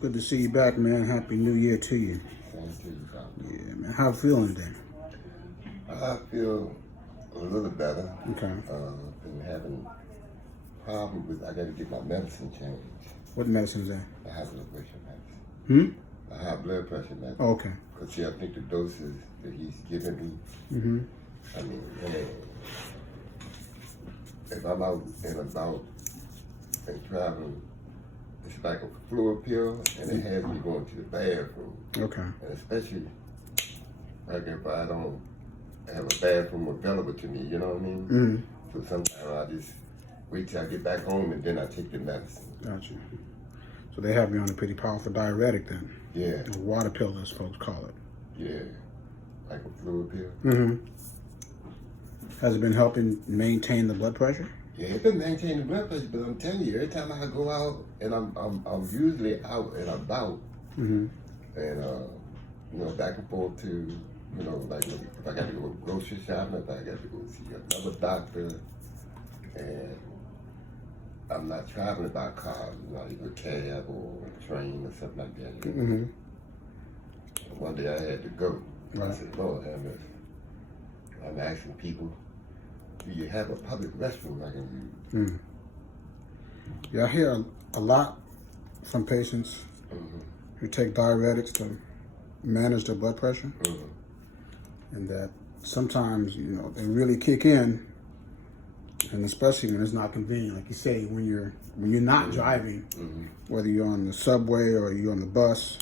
good to see you back, man. Happy New Year to you. Same to you, doctor. Yeah, man. How you feeling today? I feel a little better. Okay. Been having problems with, I got to get my medicine changed. What medicine is that? The high blood pressure medicine. The high blood pressure medicine. Oh, okay. Because see, I think the doses that he's giving me, I mean, man, if I'm out and about and traveling, it's like a fluid pill, and it has me going to the bathroom. Okay. And especially like if I don't have a bathroom available to me, you know what I mean? So sometimes I just wait till I get back home and then I take the medicine. Gotcha. So they have you on a pretty powerful diuretic then? Yeah. A water pill, as folks call it. Yeah. Like a fluid pill. Has it been helping maintain the blood pressure? Yeah, it's been maintaining blood pressure, but I'm telling you, every time I go out, and I'm usually out and about, and you know, back and forth to, you know, like if I got to go grocery shopping, if I got to go see another doctor, and I'm not traveling by car, not either cab or train or something like that. You know? One day I had to go. I said, Lord have mercy. I'm asking people, do you have a public restroom I can use? Yeah, I hear a lot from patients who take diuretics to manage their blood pressure, and that sometimes, you know, they really kick in, and especially when it's not convenient. Like you say, when you're not driving, whether you're on the subway or you're on the bus,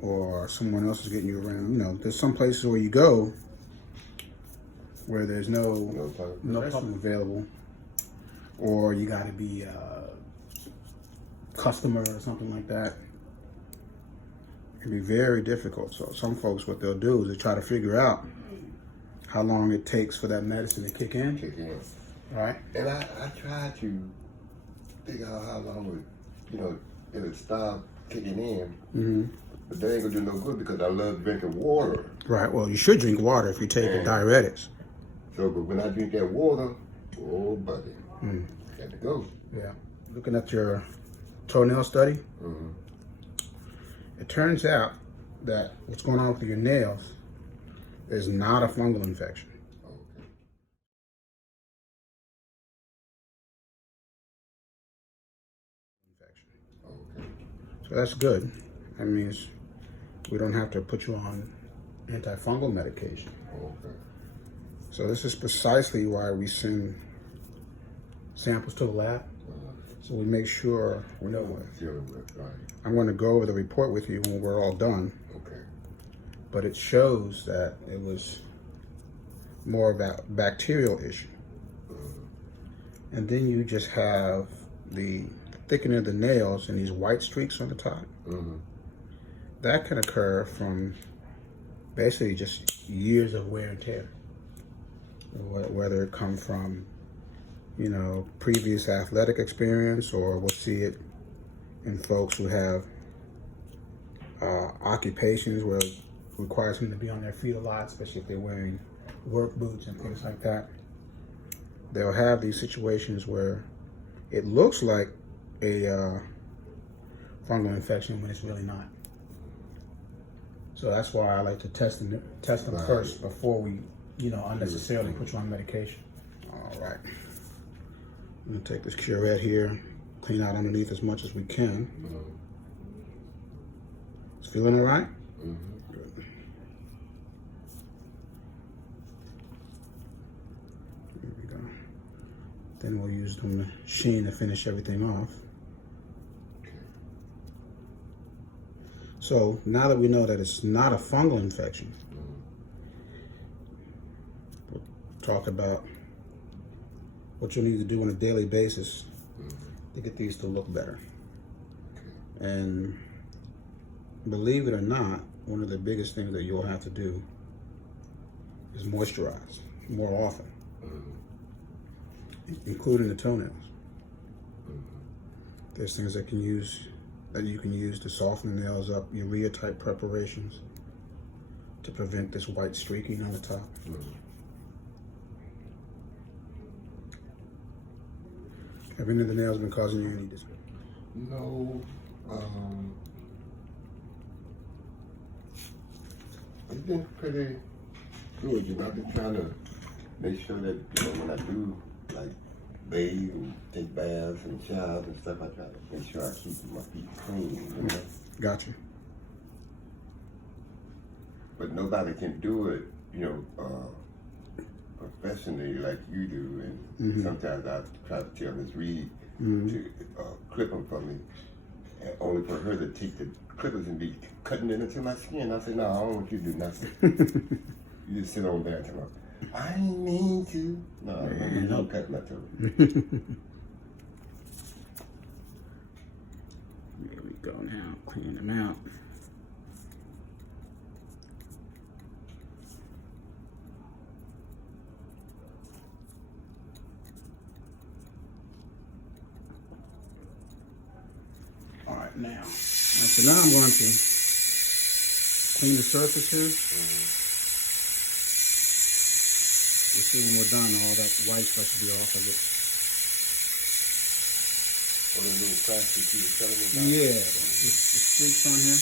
or someone else is getting you around. You know, there's some places where you go where there's no public available, or you got to be a customer or something like that. It can be very difficult. So some folks, what they'll do is they try to figure out how long it takes for that medicine to kick in. Right. And I try to figure out how long it'll stop kicking in. But that ain't gonna do no good because I love drinking water. Right. Well, you should drink water if you take diuretics. So, but when I drink that water, oh, buddy, got to go. Yeah. Looking at your toenail study, it turns out that what's going on with your nails is not a fungal infection. Okay. Okay. So that's good. That means we don't have to put you on antifungal medication. Okay. So this is precisely why we send samples to the lab. So we make sure we know what. I'm going to go over the report with you when we're all done. Okay. But it shows that it was more of a bacterial issue. And then you just have the thickening of the nails and these white streaks on the top. That can occur from basically just years of wear and tear. Whether it come from, you know, previous athletic experience, or we'll see it in folks who have occupations where it requires them to be on their feet a lot, especially if they're wearing work boots and things like that. They'll have these situations where it looks like a fungal infection when it's really not. So that's why I like to test them first before we, you know, unnecessarily put you on medication. All right. I'm gonna take this curette here, clean out underneath as much as we can. It's feeling all right? Good. Here we go. Then we'll use the machine to finish everything off. So now that we know that it's not a fungal infection, we'll talk about what you need to do on a daily basis to get these to look better. And believe it or not, one of the biggest things that you'll have to do is moisturize more often, including the toenails. There's things that you can use to soften the nails up, urea type preparations to prevent this white streaking on the top. Have any of the nails been causing you any discomfort? No, It's been pretty good. You know, I've been trying to make sure that, you know, when I do like bathe and take baths and showers and stuff, I try to make sure I keep my feet clean, you know. Gotcha. But nobody can do it, you know, professionally like you do. And sometimes I try to tell Miss Reed to clip them for me, and only for her to take the clippers and be cutting it into my skin. I said, no, I don't want you to do nothing. You just sit on there and tell me, I didn't mean to. No, you don't cut my toe. There we go now, clean them out. All right, now. So now I'm going to clean the surface here. You'll see when we're done, all that white stuff will be off of it. What a little plastic you were telling me about? Yeah, the streaks on here.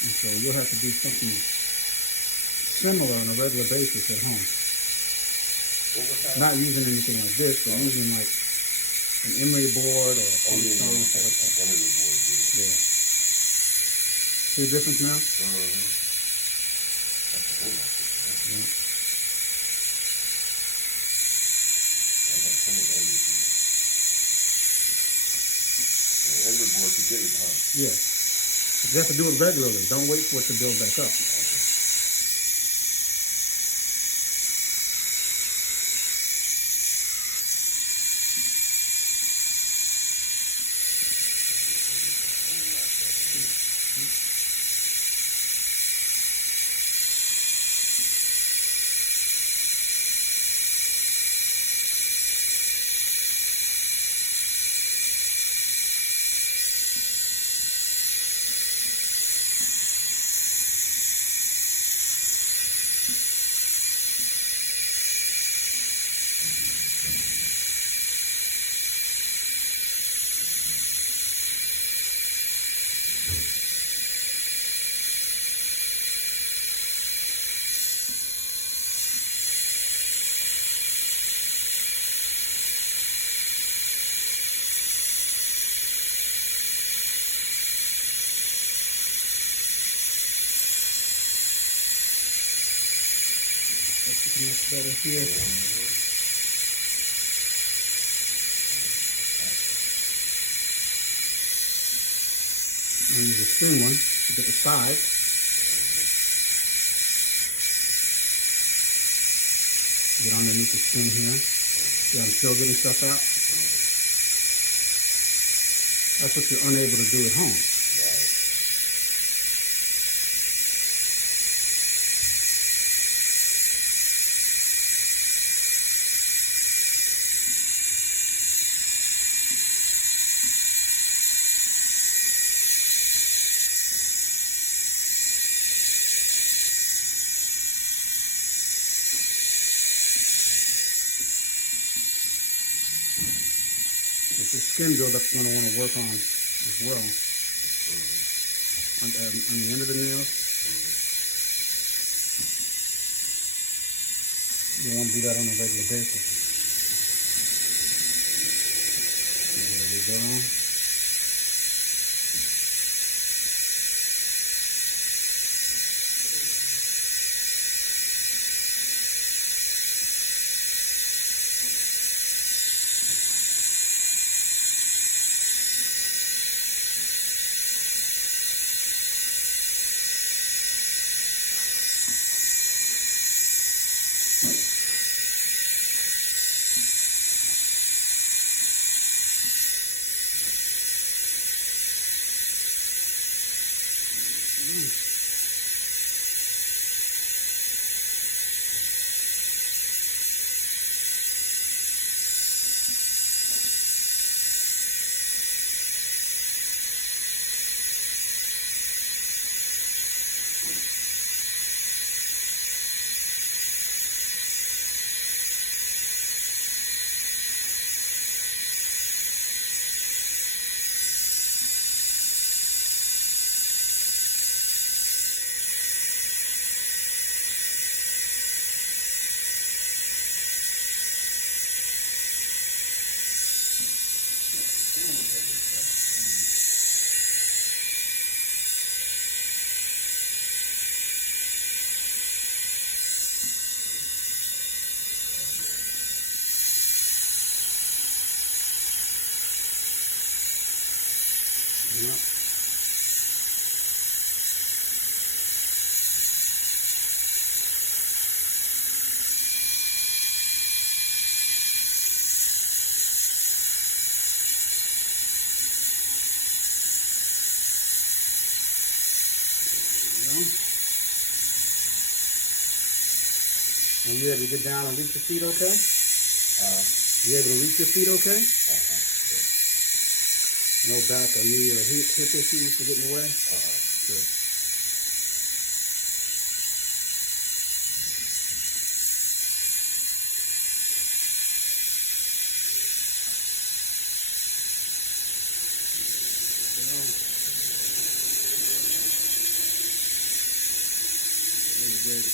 And so you'll have to do something similar on a regular basis at home. Not using anything like this, but using like an emery board or a stone or something like that. Yeah. See the difference now? That's a whole lot different. Yeah. I got plenty of emery board. And emery board to get it, huh? Yeah. But you have to do it regularly. Don't wait for it to build back up. Okay. That's looking much better here. And use a thin one to get the size. Get underneath the skin here. See, I'm still getting stuff out. That's what you're unable to do at home. It's the skin buildup you're going to want to work on as well. On the end of the nails. You want to do that on a regular basis. There we go. Yeah. And you able to get down and reach your feet okay? You able to reach your feet okay? No back or knee or hip issues to get in the way? Good. Very good.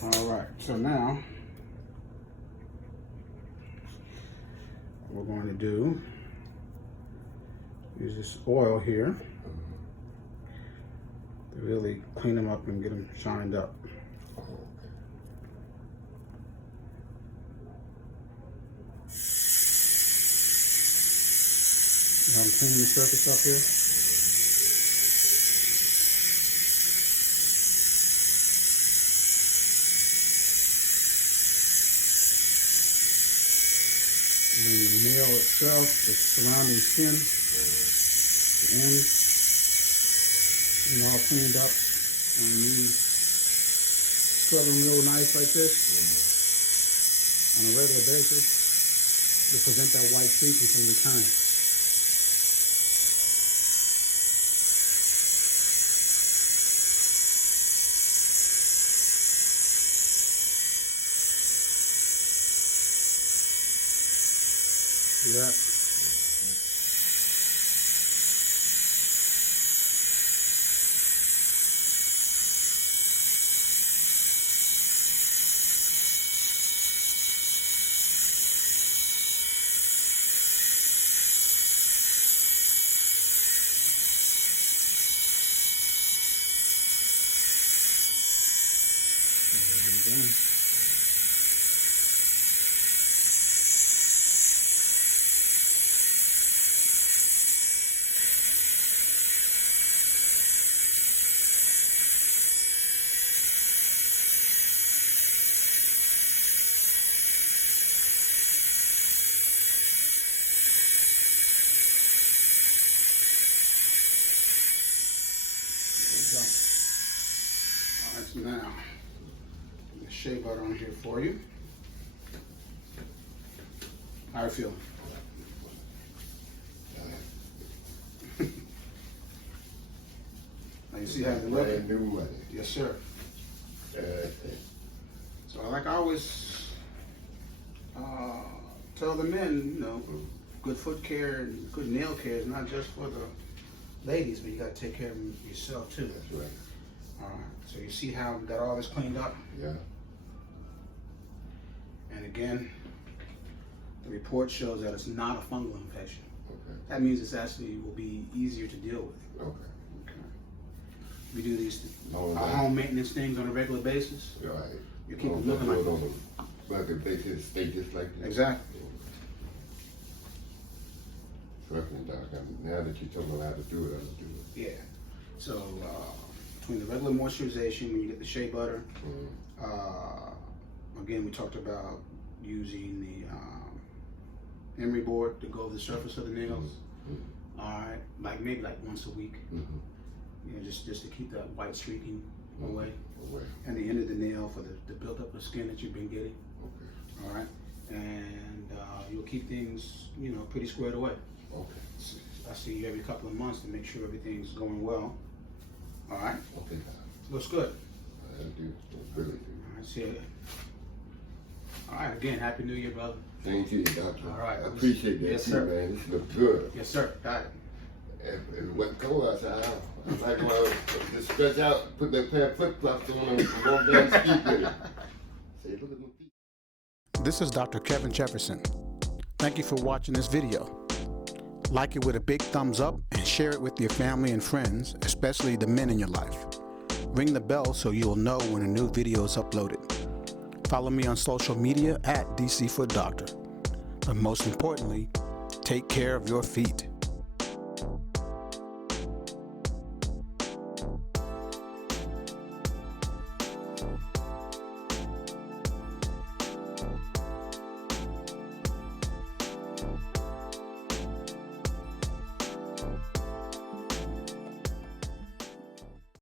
All right, so now what we're going to do use this oil here to really clean them up and get them shined up. I'm cleaning the surface up here. And then the nail itself, the surrounding skin, the ends, and all cleaned up. And you scrub them real nice like this on a regular basis to prevent that white streaky from returning. See that? Again. Alright, so now, the shea butter on here for you. How are you feeling? Now you see how you're looking? Brand new money. Yes, sir. So like I always tell the men, you know, good foot care and good nail care is not just for the ladies, but you got to take care of yourself too. That's right. All right. So you see how we got all this cleaned up? Yeah. And again, the report shows that it's not a fungal infection. Okay. That means it's actually will be easier to deal with. Okay. Okay. We do these No, our home maintenance things on a regular basis. Right. You keep them looking like on a regular basis, stay just like this. exactly. Trust me, Doc. Now that you told me how to do it, I'll do it. Yeah. So between the regular moisturization, when you get the shea butter, again we talked about using the emery board to go over the surface of the nails. All right, maybe once a week. You know, just to keep that white streaking away. And the end of the nail for the build up of skin that you've been getting. Okay. All right, and you'll keep things, you know, pretty squared away. Okay. I see you every couple of months to make sure everything's going well. All right. Okay, Doc. Looks good. I do. Really do. All right, see you. All right, again, Happy New Year, brother. Thank you, Doctor. All right. I appreciate that Yes, too, sir. man. This looks good. Yes, sir. Got it. If it wasn't cold outside, I like to just stretch out, put that pair of flip-flops on and walk down the street with it. Say, look at my feet. This is Dr. Kevin Jefferson. Thank you for watching this video. Like it with a big thumbs up and share it with your family and friends, especially the men in your life. Ring the bell so you'll know when a new video is uploaded. Follow me on social media at DC Foot Doctor. But most importantly, take care of your feet.